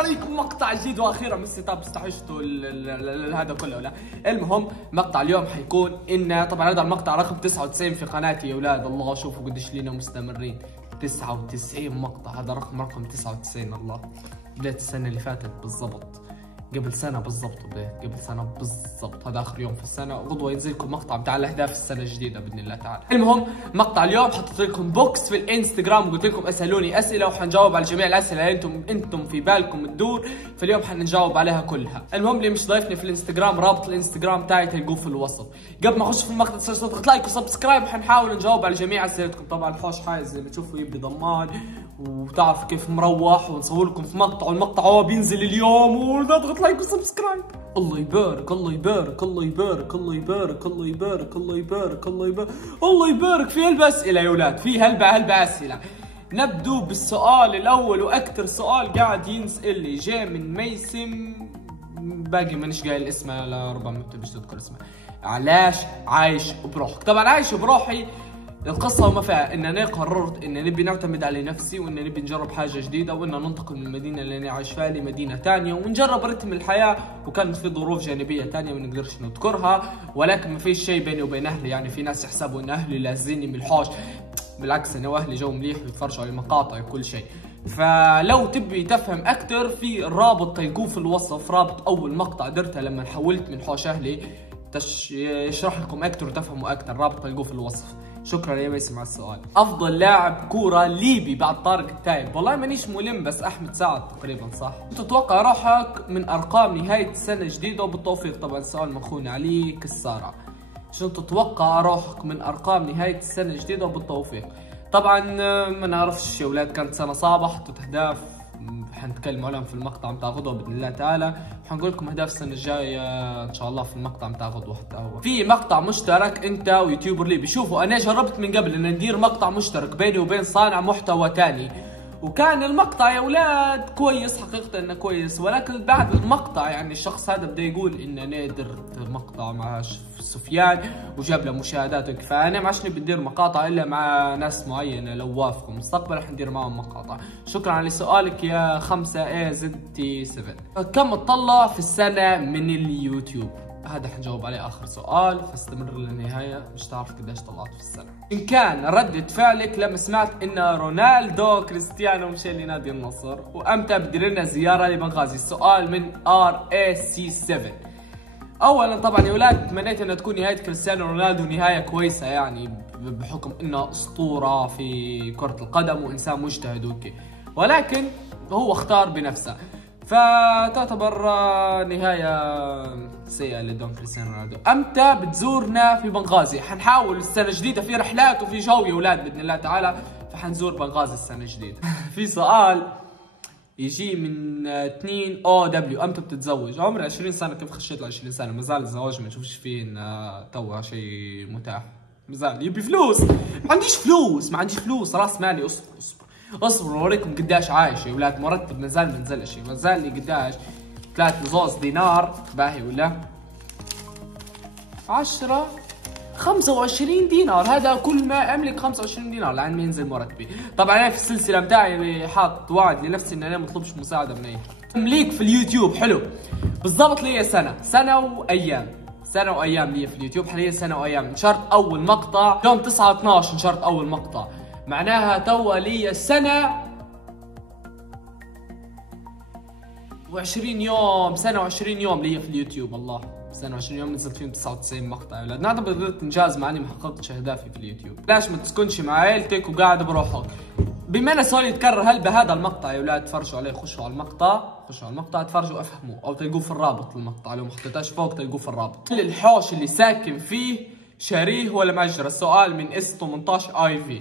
عليكم مقطع جديد واخيرا من السيت اب. استحشتوا هذا كله ولا المهم مقطع اليوم حيكون ان طبعا هذا المقطع رقم 99 في قناتي يا اولاد. الله شوفوا قديش لينا مستمرين، 99 مقطع. هذا رقم 99. الله بداية السنة اللي فاتت بالضبط، قبل سنة بالضبط، قبل سنة بالضبط. هذا آخر يوم في السنة. غدوة ينزل لكم مقطع بتاع الأهداف السنة الجديدة بإذن الله تعالى. المهم مقطع اليوم حطيت لكم بوكس في الانستغرام وقلت لكم اسألوني أسئلة وحنجاوب على جميع الأسئلة اللي أنتم في بالكم تدور، فاليوم حنجاوب عليها كلها. المهم اللي مش ضايفني في الانستغرام، رابط الانستغرام تاعي تلقوه في الوصف. قبل ما أخش في المقطع تضغط لايك وسبسكرايب وحنحاول نجاوب على جميع أسئلتكم. طبعا الحوش حايز زي ما تشوفوا يبي ضمان وتعرف كيف مروح، ونصور لكم في مقطع والمقطع هو بينزل اليوم، وتضغط لايك وسبسكرايب. الله يبارك الله يبارك الله يبارك الله يبارك الله يبارك الله يبارك الله يبارك الله يبارك. في هلبة أسئلة يا أولاد، في هلبة أسئلة. نبدو بالسؤال الأول وأكثر سؤال قاعد ينسأل لي جاي من ميسم، باقي مانيش قايل اسمه لربما ما تبيش تذكر اسمه. علاش عايش بروحك؟ طبعا عايش بروحي القصة وما فيها ان انا قررت ان نبي نعتمد على نفسي، وان نبي نجرب حاجة جديدة، وان ننتقل من المدينة اللي انا عايش فيها لمدينة ثانية ونجرب رتم الحياة. وكانت في ظروف جانبية ثانية ما نقدرش نذكرها، ولكن ما فيش شيء بيني وبين اهلي. يعني في ناس يحسبوا ان اهلي لازيني من الحوش، بالعكس انا واهلي جو مليح ويتفرجوا على مقاطع وكل شيء. فلو تبي تفهم اكثر في الرابط تلقوه في الوصف، رابط اول مقطع درته لما حولت من حوش اهلي يشرح لكم اكثر وتفهموا اكثر. رابط تلقوه في الوصف. شكرا يا ميسي على السؤال. افضل لاعب كوره ليبي بعد طارق التايب؟ والله مانيش ملم، بس احمد سعد تقريبا صح. تتوقع روحك من ارقام نهايه السنه الجديده وبالتوفيق؟ طبعا السؤال مخون علي كساره. شنو تتوقع روحك من ارقام نهايه السنه الجديده وبالتوفيق؟ طبعا ما نعرفش يا اولاد، كانت سنه صعبه. حطيت اهداف حنتكلم عليهم في المقطع متاع غدوه باذن الله تعالى. حنقول لكم اهداف السنه الجايه ان شاء الله في المقطع متاع غدوه. حتى هو في مقطع مشترك انت ويوتيوبر ليبي. شوفوا انا جربت من قبل ان ندير مقطع مشترك بيني وبين صانع محتوى ثاني، وكان المقطع يا اولاد كويس، حقيقة انه كويس. ولكن بعد المقطع يعني الشخص هذا بدا يقول ان انا درت مقطع مع سفيان وجاب له مشاهدات، فانا ما عادش نبي ندير مقاطع الا مع ناس معينه. لو وافقوا مستقبلا حندير معهم مقاطع. شكرا على سؤالك يا 5AZT7. كم تطلع في السنه من اليوتيوب؟ هذا حنجاوب عليه اخر سؤال، فاستمر للنهايه مش تعرف قديش طلعت في السنه. ان كان ردة فعلك لما سمعت ان رونالدو كريستيانو مشى لنادي النصر، وامتى بدير لنا زياره لبنغازي؟ السؤال من RAC7. اولا طبعا يا اولاد تمنيت ان تكون نهايه كريستيانو رونالدو نهايه كويسه، يعني بحكم انه اسطوره في كره القدم وانسان مجتهد وكي، ولكن هو اختار بنفسه، فتعتبر نهاية سيئة لدون كريستيانو رونالدو. امتى بتزورنا في بنغازي؟ حنحاول السنة الجديدة في رحلات وفي جو يا اولاد باذن الله تعالى، فحنزور بنغازي السنة الجديدة. في سؤال يجي من 2OW، امتى بتتزوج؟ عمري 20 سنة. كيف خشيت ل 20 سنة؟ مازال الزواج ما نشوفش فيه ان توا شيء متاح، مازال يبي فلوس. ما عنديش فلوس، راس مالي. اصبروا اوريكم قداش عايش يا ولاد. مرتب مازال ما نزلش، مازال لي قداش 3 دينار باهي ولا 10 25 دينار. هذا كل ما املك 25 دينار لعند ما ينزل مرتبي. طبعا انا في السلسله بتاعي حاط وعد لنفسي ان انا ما اطلبش مساعده من اي حد. تمليك في اليوتيوب حلو بالضبط لي سنه وايام لي في اليوتيوب حاليا. سنه وايام. نشرت اول مقطع يوم 9/12، نشرت اول مقطع، معناها توا لي سنة و20 يوم. سنة و20 يوم لي في اليوتيوب. الله سنة و20 يوم نزلت فيهم 99 مقطع يا ولاد. نعتبر قدرت انجاز مع اني ما حققتش اهدافي في اليوتيوب. ليش ما تسكنش مع عيلتك وقاعد بروحك؟ بما ان سؤالي يتكرر، هل بهذا المقطع يا ولاد تفرجوا عليه؟ خشوا على المقطع تفرجوا افهموا، او تلقوه في الرابط المقطع لو ما حطيتهاش فوق تلقوه في الرابط. هل الحوش اللي ساكن فيه شاريه ولا مأجر؟ السؤال من S18IV.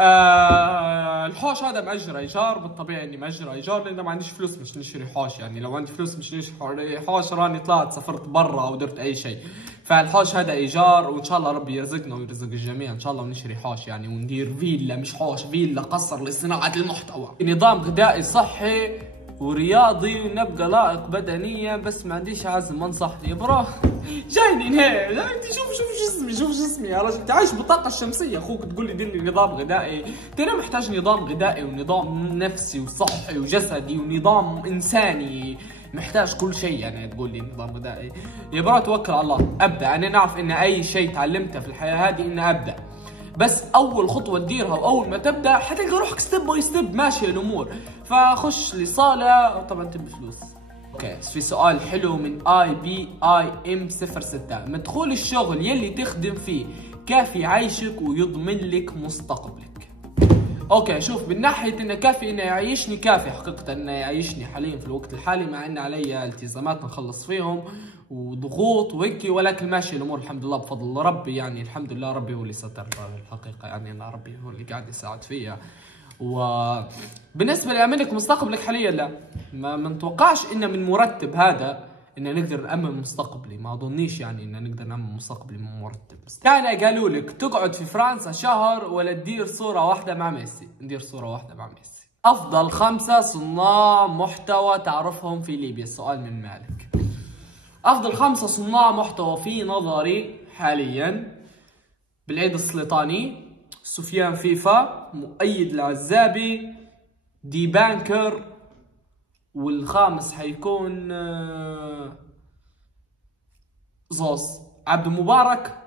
الحوش هذا مأجر ايجار. بالطبيعي اني مأجر ايجار لان ما عنديش فلوس مش نشتري حوش. يعني لو عندي فلوس مش نشتري حوش راني طلعت سافرت برا او درت اي شيء. فالحوش هذا ايجار، وان شاء الله ربي يرزقنا ويرزق الجميع ان شاء الله، ونشتري حوش يعني وندير فيلا، مش حوش، فيلا قصر لصناعة المحتوى. نظام غذائي صحي ورياضي ونبقى لائق بدنيا، بس ما عنديش عزم. انصحني برو. جايني هيك، انت شوف جسمي يا رجل، انت عايش بالطاقة الشمسية، اخوك تقول لي دير لي نظام غذائي، انت انا محتاج نظام غذائي ونظام نفسي وصحي وجسدي ونظام انساني، محتاج كل شيء يعني تقول لي نظام غذائي. يا برا توكل على الله، ابدا. انا نعرف ان اي شيء تعلمته في الحياة هذه اني ابدا، بس اول خطوه تديرها واول ما تبدا حتلقى روحك ستيب باي ستيب ماشيه الامور. فخش لصاله طبعا تبي فلوس. اوكي، في سؤال حلو من IBIM06، مدخول الشغل يلي تخدم فيه كافي يعيشك ويضمن لك مستقبلك؟ اوكي شوف، من ناحيه انه كافي انه يعيشني، كافي حقيقه انه يعيشني حاليا في الوقت الحالي، مع ان علي التزامات نخلص فيهم وضغوط وهيك، ولكن ماشي الامور الحمد لله بفضل ربي، يعني الحمد لله ربي هو اللي ستر الحقيقه، يعني انا ربي هو اللي قاعد يساعد فيا. وبالنسبه لامنك مستقبلك حاليا، لا ما نتوقعش ان من مرتب هذا ان نقدر نامن مستقبلي، ما اظنيش يعني ان نقدر نامن مستقبلي من مرتب. كان قالوا لك تقعد في فرنسا شهر ولا تدير صوره واحده مع ميسي؟ ندير صوره واحده مع ميسي. افضل 5 صناع محتوى تعرفهم في ليبيا؟ السؤال من مالك. افضل 5 صناع محتوى في نظري حاليا: بالعيد السلطاني، سفيان فيفا، مؤيد العزابي، دي بانكر، والخامس حيكون زوز عبد المبارك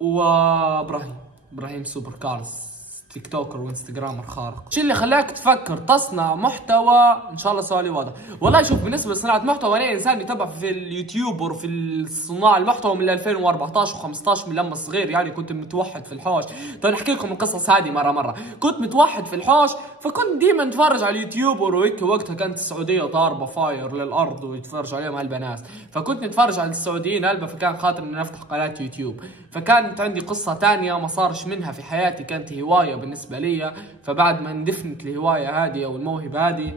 وابراهيم سوبر كارز، تيك توكر وانستغرامر خارق. شو اللي خلاك تفكر تصنع محتوى؟ ان شاء الله سؤالي واضح. والله شوف، بالنسبه لصناعه محتوى انا انسان يتابع في اليوتيوبر في صناع المحتوى من 2014 و15 من لما صغير، يعني كنت متوحد في الحوش. طيب احكي لكم القصص هذه مره. كنت متوحد في الحوش، فكنت ديما اتفرج على اليوتيوبر وهيك، وقتها كانت السعوديه ضاربه فاير للارض ويتفرج عليهم هالبنات، فكنت نتفرج على السعوديين هلبا، فكان خاطر اني افتح قناه يوتيوب. فكانت عندي قصه ثانيه ما صارش منها في حياتي، كانت هوايه بالنسبه لي. فبعد ما اندفنت الهوايه هذه او الموهبه هذه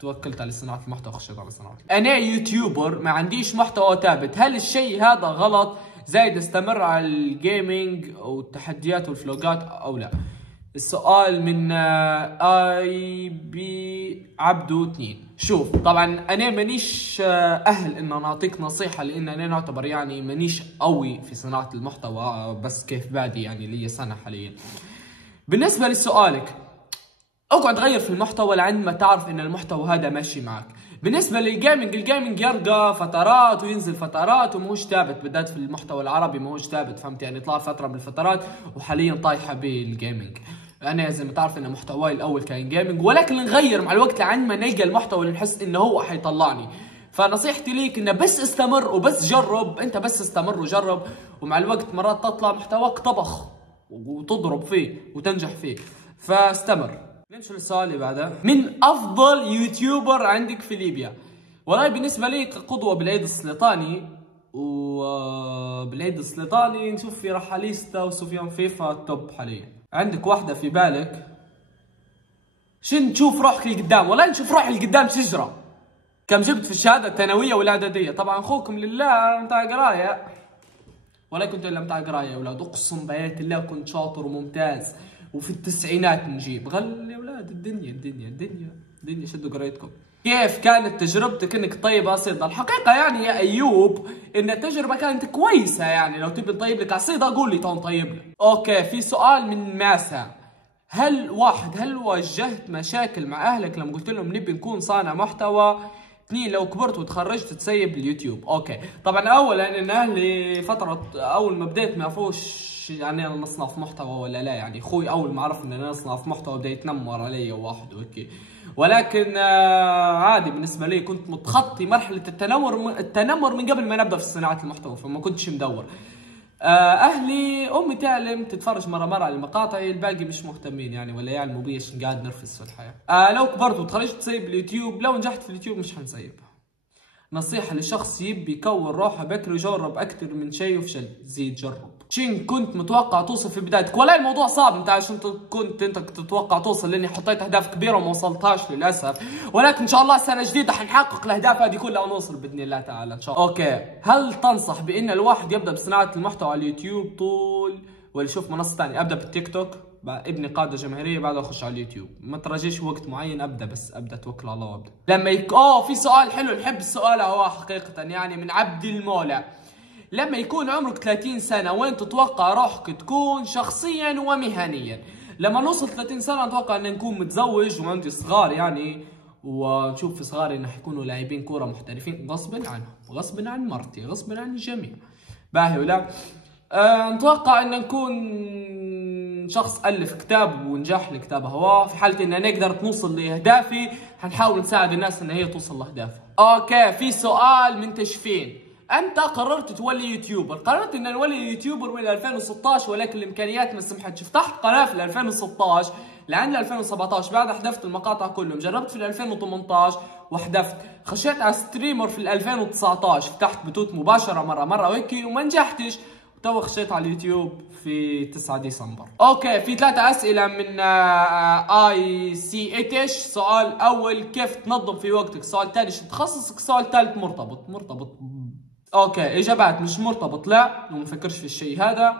توكلت على صناعه المحتوى، خشيت على صناعه. انا يوتيوبر ما عنديش محتوى ثابت، هل الشيء هذا غلط؟ زايد استمر على الجيمنج او التحديات والفلوجات او لا؟ السؤال من IB عبدو 2. شوف طبعا انا مانيش اهل ان نعطيك نصيحه، لان انا نعتبر يعني مانيش قوي في صناعه المحتوى، بس كيف بادي يعني لي سنه حاليا. بالنسبه لسؤالك، اقعد غير في المحتوى لعند ما تعرف ان المحتوى هذا ماشي معك. بالنسبه للجيمنج، الجيمنج يرقى فترات وينزل فترات وماهوش ثابت، بالذات في المحتوى العربي ماهوش ثابت، فهمت يعني؟ طلع فتره من الفترات وحاليا طايحه بالجيمنج. انا زي ما تعرف ان محتواي الاول كان جيمنج، ولكن نغير مع الوقت لعند ما نلقى المحتوى اللي نحس انه هو حيطلعني. فنصيحتي ليك انه بس استمر وبس جرب، انت بس استمر وجرب، ومع الوقت مرات تطلع محتواك طبخ وتضرب فيه وتنجح فيه، فاستمر. نمشي للسؤال اللي بعده: من افضل يوتيوبر عندك في ليبيا؟ والله بالنسبه لي كقدوه بالعيد السلطاني، وبالعيد السلطاني نشوف في رحاليستا وسفيان فيفا توب حاليا. عندك واحده في بالك؟ شن تشوف روحك لقدام؟ والله نشوف روحي لقدام شجره. كم جبت في الشهاده الثانويه والاعداديه؟ طبعا اخوكم لله متاع قرايه، ولا كنت الا متاع قرايه يا اولاد، اقسم بايات الله كنت شاطر وممتاز، وفي التسعينات نجيب غل يا اولاد. الدنيا شدوا قرايتكم. كيف كانت تجربتك انك تطيب عصيده؟ الحقيقه يعني يا ايوب ان التجربه كانت كويسه، يعني لو تبي نطيب لك عصيده قول لي تو نطيب لك. اوكي، في سؤال من ماسا: هل واجهت مشاكل مع اهلك لما قلت لهم نبي نكون صانع محتوى؟ 2 لو كبرت وتخرجت تسيب اليوتيوب. اوكي، طبعا اولا ان اهلي فتره اول ما بديت ما عرفوش يعني انا نصنع في محتوى ولا لا، يعني اخوي اول ما عرف ان انا نصنع في محتوى بدا يتنمر علي واحد وهيك، ولكن عادي بالنسبه لي، كنت متخطي مرحله التنمر من قبل ما نبدا في صناعه المحتوى، فما كنتش مدور. اهلي امي تعلم تتفرج مره على المقاطع، الباقي مش مهتمين يعني، ولا يعلموا بي ايش قاعد نرفس في الحياه. لو كبرت وتخرجت تسيب اليوتيوب؟ لو نجحت في اليوتيوب مش حنسيب. نصيحه لشخص يبي يكون روحه بكري: جرب اكثر من شيء وفشل، زيد جرب. شين كنت متوقع توصل في بدايتك؟ والله الموضوع صعب، انت عشان كنت تتوقع توصل، لاني حطيت اهداف كبيره وما وصلتهاش للاسف، ولكن ان شاء الله السنه الجديده حنحقق الاهداف هذه كلها ونوصل باذن الله تعالى ان شاء الله. اوكي، هل تنصح بان الواحد يبدا بصناعه المحتوى على اليوتيوب ولا يشوف منصه ثانيه؟ ابدا بالتيك توك، ابني قاعده جماهيريه، بعدها اخش على اليوتيوب. ما تراجيش وقت معين، ابدا توكل على الله وابدا. لما في سؤال حلو، نحب السؤال هو حقيقه يعني من عبد المولى: لما يكون عمرك 30 سنة وين تتوقع روحك تكون شخصيا ومهنيا؟ لما نوصل 30 سنة اتوقع ان نكون متزوج وعندي صغار يعني، ونشوف في صغاري انه حيكونوا لاعبين كورة محترفين غصبا عنهم، غصبا عن مرتي، غصبا عن الجميع. باهي ولا؟ نتوقع ان نكون شخص الف كتاب ونجح لكتاب هواه. في حالة ان نقدر نوصل لاهدافي حنحاول نساعد الناس ان هي توصل لاهدافها. اوكي، في سؤال من تشفين. انت قررت تولي يوتيوبر، قررت ان نولي يوتيوبر من 2016 ولكن الامكانيات ما سمحتش، فتحت قناه في 2016 لعند 2017، بعد حذفت المقاطع كلهم، جربت في 2018 وحذفت، خشيت على ستريمر في 2019 فتحت بثوث مباشره مره وهيك وما نجحتش، وتو خشيت على اليوتيوب في 9 ديسمبر. اوكي، في 3 اسئله من اي سي اتش. سؤال اول كيف تنظم في وقتك، سؤال ثاني شو تخصصك، سؤال ثالث مرتبط. اوكي، اجابات مش مرتبط لا، وما نفكرش في الشيء هذا.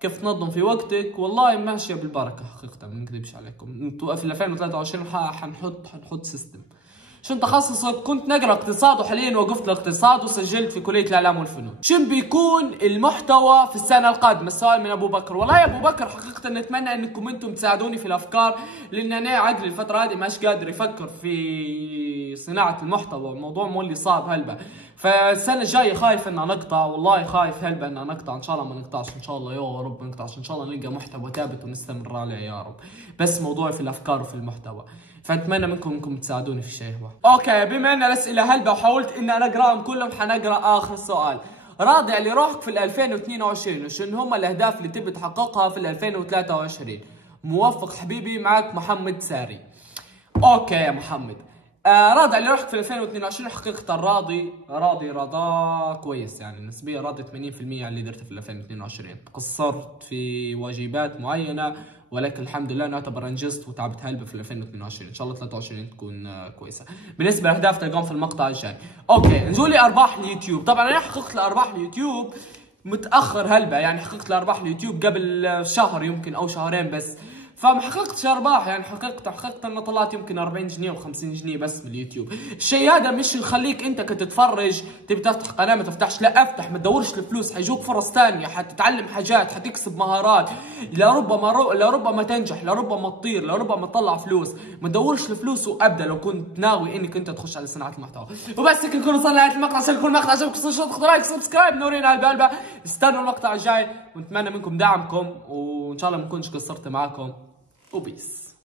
كيف تنظم في وقتك؟ والله ماشيه بالبركه حقيقه، ما نكذبش عليكم. انتوا في 2023 حنحط سيستم. شنو تخصصك؟ كنت نقرا اقتصاد وحاليا وقفت الاقتصاد وسجلت في كليه الاعلام والفنون. شنو بيكون المحتوى في السنه القادمه؟ السؤال من ابو بكر. والله يا ابو بكر حقيقه نتمنى انكم انتم تساعدوني في الافكار، لان انا عقلي الفتره هذه ماش قادر يفكر في صناعه المحتوى، الموضوع مولي صعب هلبا. فالسنه الجايه خايف ان نقطع، والله خايف هلبا ان نقطع. ان شاء الله ما نقطعش، ان شاء الله يا رب ما نقطعش، ان شاء الله نلقى محتوى ثابت ونستمر عليه يا رب. بس موضوعي في الافكار وفي المحتوى، فاتمنى منكم انكم تساعدوني في الشيء هو. اوكي، بما ان الاسئله هلبا وحاولت اني انا اقراهم كلهم، حنقرا اخر سؤال. راضي على روحك في 2022 وشنو هم الاهداف اللي تبي تحققها في 2023؟ موفق حبيبي، معك محمد ساري. اوكي يا محمد، راضي على روحك في 2022. حقيقة راضي رضا كويس يعني، نسبيا راضي 80% على اللي درته في 2022. قصرت في واجبات معينة ولكن الحمد لله نعتبر انجزت وتعبت هلبة في 2022. ان شاء الله 23 تكون كويسة. بالنسبة لاهداف تلقاهم في المقطع الجاي. اوكي، نجولي ارباح اليوتيوب. طبعا انا حققت الارباح اليوتيوب متأخر هلبة، يعني حققت الارباح اليوتيوب قبل شهر يمكن او شهرين بس، فما حققتش ارباح يعني. حققت ان طلعت يمكن 40 جنيه و50 جنيه بس باليوتيوب. الشيء هذا مش يخليك انت كتتفرج تبي تفتح قناه ما تفتحش، لا افتح، ما تدورش الفلوس، حيجوك فرص ثانيه، حتتعلم حاجات، حتكسب مهارات، لربما تنجح، لربما تطير، لربما تطلع فلوس. ما تدورش الفلوس وابدا لو كنت ناوي انك انت تخش على صناعه المحتوى. وبس هيك نكون وصلنا لنهايه المقطع. عشان يكون المقطع عجبكم تخطوا لايك سبسكرايب نورينا على البالبه. استنوا المقطع الجاي ونتمنى منكم دعمكم، وان شاء الله ما نكونش قصرت معاكم. وبيس.